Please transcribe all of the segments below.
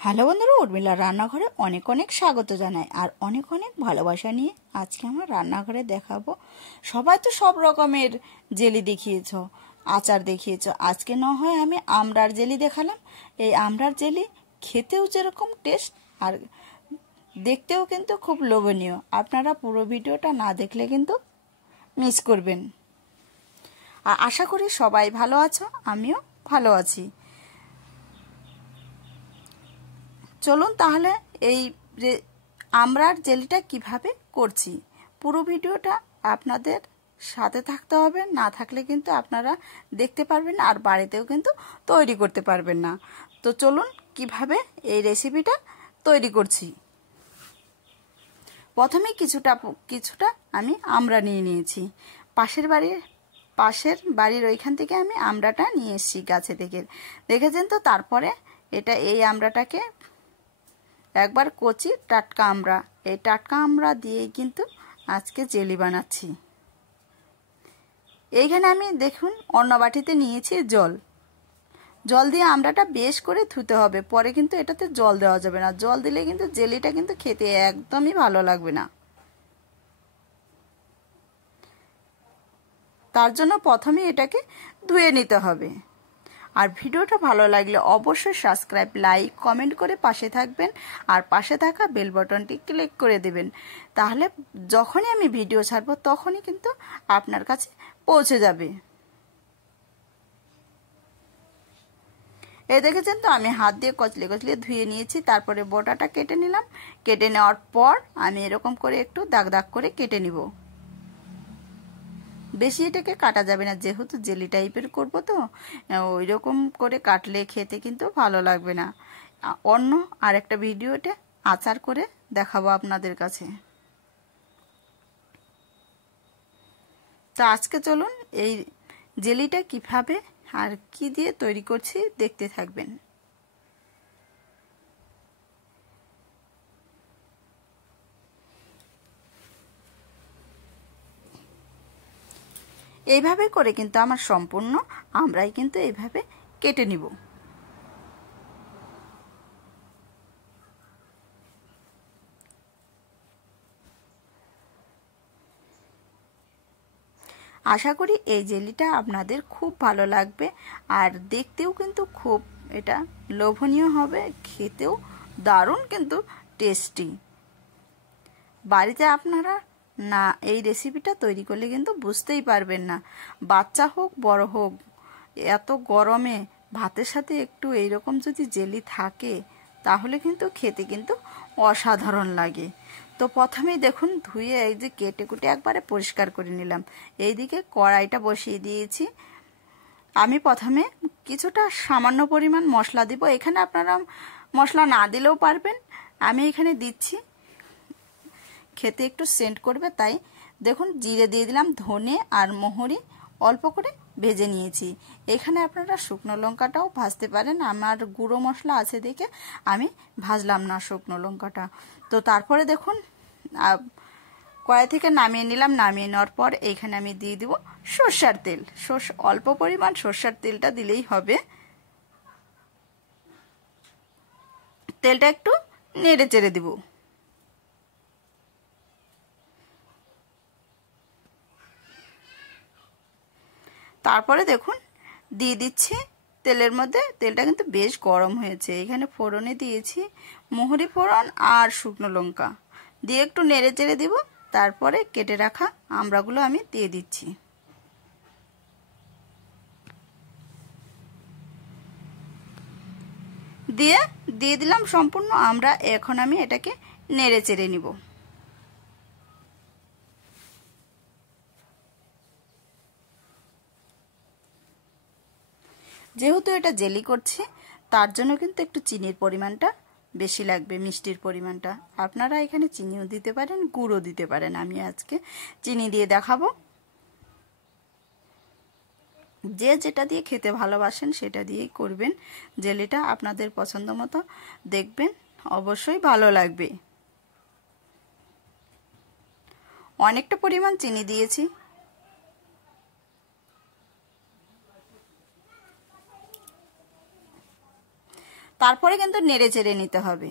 Hello বন্ধুরা, উর্মিলার রান্নাঘরে অনেক অনেক স্বাগত জানাই আর অনেক অনেক ভালোবাসা নিয়ে আজকে আমার রান্নাঘরে দেখাবো। সবাই তো সব রকমের জেলি দেখিয়েছ, আচার দেখিয়েছ, আজকে না হয় আমি আমড়ার জেলি দেখালাম। এই আমড়ার জেলি খেতেও যেরকম টেস্ট আর দেখতেও কিন্তু খুব লোভনীয়। আপনারা পুরো ভিডিওটা না দেখলে কিন্তু মিস করবেন। আর আশা করি সবাই ভালো আছো, আমিও ভালো আছি। চলুন তাহলে এই আমড়ার জেলিটা কিভাবে করছি পুরো ভিডিওটা আপনাদের সাথে থাকতে হবে, না থাকলে কিন্তু আপনারা দেখতে পারবেন না আর বাড়িতেও কিন্তু তৈরি করতে পারবেন না। তো চলুন কিভাবে এই রেসিপিটা তৈরি করছি। প্রথমে কিছুটা আমি আমড়া নিয়ে নিয়েছি। পাশের বাড়ির ওইখান থেকে আমি আমড়াটা নিয়ে এসেছি গাছে থেকে, দেখেছেন তো। তারপরে এই আমড়াটাকে একবার কচি টাটকা আমড়া, এই টাটকা আমড়া দিয়েই কিন্তু আজকে জেলি বানাচ্ছি। এইখানে আমি দেখুন অন্য বাটিতে নিয়েছি জল দিয়ে আমড়াটা বেশ করে ধুতে হবে, পরে কিন্তু এটাতে জল দেওয়া যাবে না। জল দিলে কিন্তু জেলিটা কিন্তু খেতে একদমই ভালো লাগবে না। তার জন্য প্রথমে এটাকে ধুয়ে নিতে হবে। আর ভিডিওটা ভালো লাগলে অবশ্যই সাবস্ক্রাইব, লাইক, কমেন্ট করে পাশে থাকবেন আর পাশে থাকা বেল বাটনটি ক্লিক করে দেবেন। তাহলে যখনই আমি ভিডিও ছাড়বো তখনই কিন্তু আপনার কাছে পৌঁছে যাবে। এই দেখেছেন তো, আমি হাত দিয়ে কচলে কচলে ধুয়ে নিয়েছি। তারপরে বোটাটা কেটে নিলাম। কেটে নেওয়ার পর আমি এরকম করে একটু দাগ দাগ করে কেটে নিব। বেশি এটাকে কাটা যাবে না, যেহেতু জেলি টাইপের করব, তো ওই রকম করে কাটলে খেতে কিন্তু ভালো লাগবে না। অন্য আরেকটা ভিডিওতে আচার করে দেখাবো আপনাদের কাছে। তো আজকে চলুন এই জেলিটা কিভাবে আর কি দিয়ে তৈরি করছি দেখতে থাকবেন। এইভাবে করে কিন্তু আমার সম্পূর্ণ আমরাই কিন্তু এইভাবে কেটে নিব। আশা করি এই জেলিটা আপনাদের খুব ভালো লাগবে আর দেখতেও কিন্তু খুব এটা লোভনীয় হবে, খেতেও দারুণ কিন্তু টেস্টি। বাড়িতে আপনারা না এই রেসিপিটা তৈরি করলে কিন্তু বুঝতেই পারবেন না, বাচ্চা হোক বড় হোক, এত গরমে ভাতের সাথে একটু এইরকম যদি জেলি থাকে তাহলে কিন্তু খেতে কিন্তু অসাধারণ লাগে। তো প্রথমেই দেখুন ধুয়ে এই যে কেটে কুটে একবারে পরিষ্কার করে নিলাম। এইদিকে কড়াইটা বসিয়ে দিয়েছি। আমি প্রথমে কিছুটা সামান্য পরিমাণ মশলা দিব। এখানে আপনারা মশলা না দিলেও পারবেন, আমি এখানে দিচ্ছি, খেতে একটু সেন্ট করবে তাই। দেখুন জিরে দিয়ে দিলাম, ধনে আর মোহরি অল্প করে ভেজে নিয়েছি। এখানে আপনারা শুকনো লঙ্কাটাও ভাজতে পারেন, আমার গুঁড়ো মশলা আছে দেখে আমি ভাজলাম না শুকনো লঙ্কাটা। তো তারপরে দেখুন কড়াই থেকে নামিয়ে নিলাম। নামিয়ে নেওয়ার পর এইখানে আমি দিয়ে দিব সরষের তেল। অল্প পরিমাণ সরষের তেলটা দিলেই হবে। তেলটা একটু নেড়ে চেড়ে দিব। তারপরে দেখুন দিয়ে দিচ্ছি তেলের মধ্যে, তেলটা কিন্তু বেশ গরম হয়েছে। এখানে ফোড়নে দিয়েছি মোহরি ফোড়ন আর শুকনো লঙ্কা দিয়ে একটু নেড়ে চেড়ে দিব। তারপরে কেটে রাখা আমড়াগুলো আমি দিয়ে দিচ্ছি। দিয়ে দিলাম সম্পূর্ণ আমড়া। এখন আমি এটাকে নেড়ে চেড়ে নিব। যেহেতু এটা জেলি করছি তার জন্য কিন্তু একটু চিনির পরিমাণটা বেশি লাগবে, মিষ্টির পরিমাণটা। আপনারা এখানে চিনিও দিতে পারেন, গুঁড়ো দিতে পারেন। আমি আজকে চিনি দিয়ে দেখাবো। যে যেটা দিয়ে খেতে ভালোবাসেন সেটা দিয়েই করবেন। জেলিটা আপনাদের পছন্দ মতো দেখবেন, অবশ্যই ভালো লাগবে। অনেকটা পরিমাণ চিনি দিয়েছি। তারপরে কিন্তু নেড়ে চেড়ে নিতে হবে।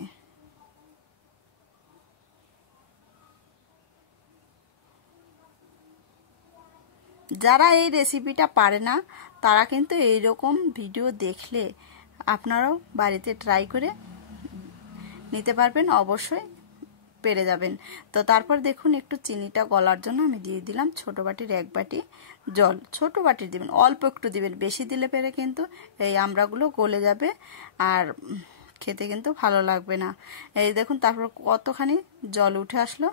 যারা এই রেসিপিটা পারে না তারা কিন্তু এইরকম ভিডিও দেখলে আপনারাও বাড়িতে ট্রাই করে নিতে পারবেন, অবশ্যই পেরে যাবেন। তো তারপর দেখুন একটু চিনিটা গলার জন্য আমি দিয়ে দিলাম ছোট বাটির 1 বাটি জল। ছোট বাটির দিবেন, অল্প একটু দিবেন, বেশি দিলে পেরে কিন্তু এই আমড়াগুলো গলে যাবে আর খেতে কিন্তু ভালো লাগবে না। এই দেখুন তারপর কতখানি জল উঠে আসলো,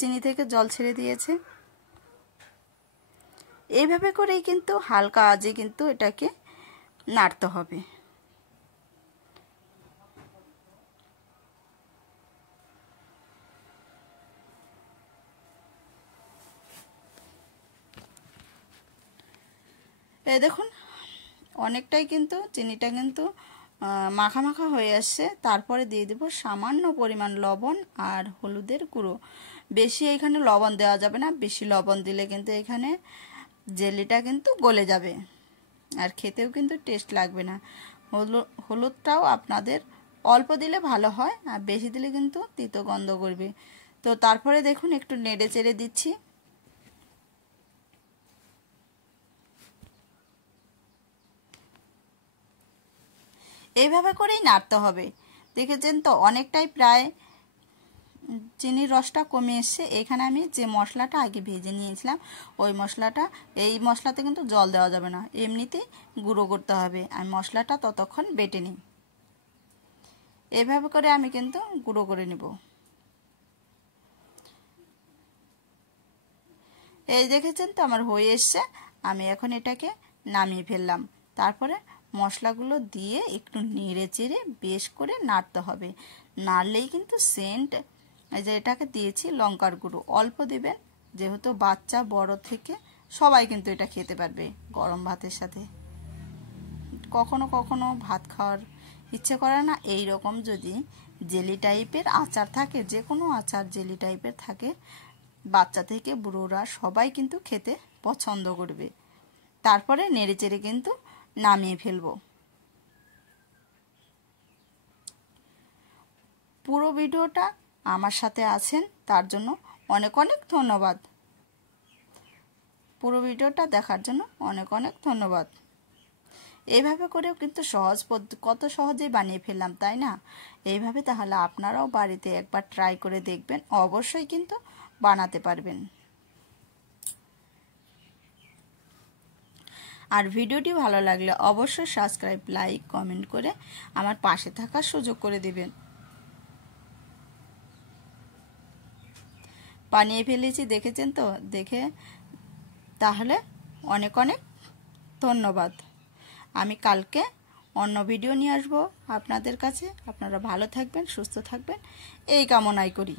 চিনি থেকে জল ছেড়ে দিয়েছে। এইভাবে করেই কিন্তু হালকা আঁচে কিন্তু এটাকে নাড়তে হবে। এই দেখুন অনেকটাই কিন্তু চিনিটা কিন্তু মাখা মাখা হয়ে আসছে। তারপরে দিয়ে দেব সামান্য পরিমাণ লবণ আর হলুদের গুঁড়ো। বেশি এখানে লবণ দেওয়া যাবে না, বেশি লবণ দিলে কিন্তু এখানে জেলিটা কিন্তু গলে যাবে আর খেতেও কিন্তু টেস্ট লাগবে না। হলুদটাও আপনাদের অল্প দিলে ভালো হয়, আর বেশি দিলে কিন্তু তিতো গন্ধ করবে। তো তারপরে দেখুন একটু নেড়ে চেড়ে দিচ্ছি। এইভাবে করেই নাড়তে হবে। দেখেছেন তো অনেকটাই প্রায় চিনির রসটা কমে এসছে। এখানে আমি যে মশলাটা আগে ভেজে নিয়েছিলাম ওই মশলাটা, এই মশলাতে কিন্তু জল দেওয়া যাবে না, এমনিতেই গুঁড়ো করতে হবে। আমি মশলাটা ততক্ষণ বেটে নিই। এভাবে করে আমি কিন্তু গুঁড়ো করে নেব। এই দেখেছেন তো আমার হয়ে এসছে। আমি এখন এটাকে নামিয়ে ফেললাম। তারপরে মশলাগুলো দিয়ে একটু নেড়ে চেড়ে বেশ করে নাড়তে হবে। নাড়লেই কিন্তু সেন্ট, এই যে এটাকে দিয়েছি লঙ্কার গুঁড়ো অল্প দিবেন, যেহেতু বাচ্চা বড় থেকে সবাই কিন্তু এটা খেতে পারবে গরম ভাতের সাথে। কখনো কখনো ভাত খাওয়ার ইচ্ছে করে না, এই রকম যদি জেলি টাইপের আচার থাকে, যে কোনো আচার জেলি টাইপের থাকে, বাচ্চা থেকে বুড়োরা সবাই কিন্তু খেতে পছন্দ করবে। তারপরে নেড়েচেড়ে কিন্তু নামিয়ে ফেলবো। পুরো ভিডিওটা আমার সাথে আছেন তার জন্য অনেক অনেক ধন্যবাদ। পুরো ভিডিওটা দেখার জন্য অনেক অনেক ধন্যবাদ। এইভাবে করেও কিন্তু কত সহজেই বানিয়ে ফেললাম, তাই না? এইভাবে তাহলে আপনারাও বাড়িতে একবার ট্রাই করে দেখবেন, অবশ্যই কিন্তু বানাতে পারবেন। আর ভিডিওটি ভালো লাগলে অবশ্যই সাবস্ক্রাইব, লাইক, কমেন্ট করে আমার পাশে থাকার সুযোগ করে দিবেন। বানিয়ে ফেলেছি, দেখেছেন তো? দেখে তাহলে অনেক অনেক ধন্যবাদ। আমি কালকে অন্য ভিডিও নিয়ে আসবো আপনাদের কাছে। আপনারা ভালো থাকবেন, সুস্থ থাকবেন, এই কামনাই করি।